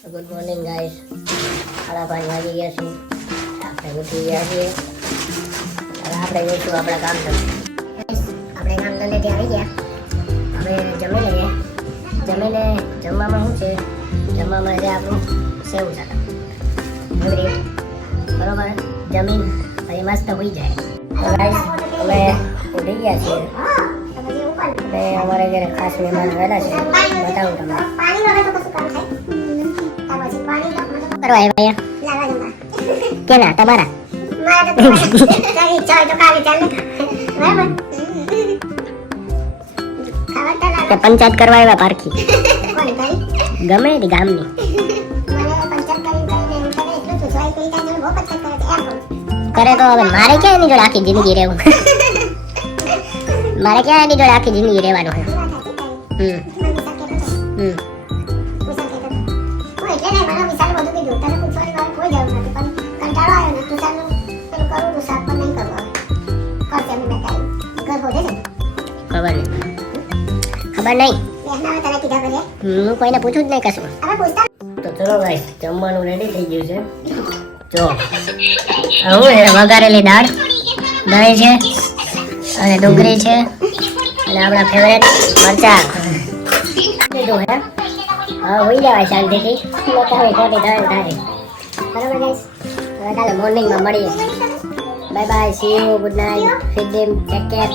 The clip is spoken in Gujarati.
Good morning guys. 5:30 વાગી ગયા છે. આપણે ઉઠી ગયા છીએ. હવે આપણે જઈશું આપણા કામ પર. આપણે કામ ધંધેથી આવી ગયા. હવે જમી લઈએ. જમીને જમવામાં શું છે? જમવામાં છે આપણું સેવ ચાટ ડુંગળી. બરોબર, જમીન પછી મસ્ત હોઈ જાય. તો ગાઈસ અમે ઉઠી ગયા છીએ. અને અમારે ઘરે ખાસ મહેમાન આવેલા છે. બતાવું તમને. કરવા આવ્યા કેના તમારા પંચાયત કરવા આવ્યા પારખી ગમે તે ગામની. કરે તો હવે મારે ક્યાં એની જોડે આખી જિંદગી રહેવું? મારે ક્યાં એની જોડે આખી જિંદગી રહેવાનું છે? ખબર નહીં હું કોઈને પૂછું જ નહીં કશું. તો ચલો ભાઈ, જમવાનું રેડી થઈ ગયું છે. જો હું વઘારેલી દાળ, દહીં છે અને ડુંગળી છે અને આપણા ફેવરેટ મરચાં લીધું હે. હા હોઈ જવાય શાંતિથી. ખોટી થાય થાય. બરાબર ગાઈસ, હવે કાલે મોર્નિંગમાં મળીએ. Bye bye, C you, good night, feed them, take care.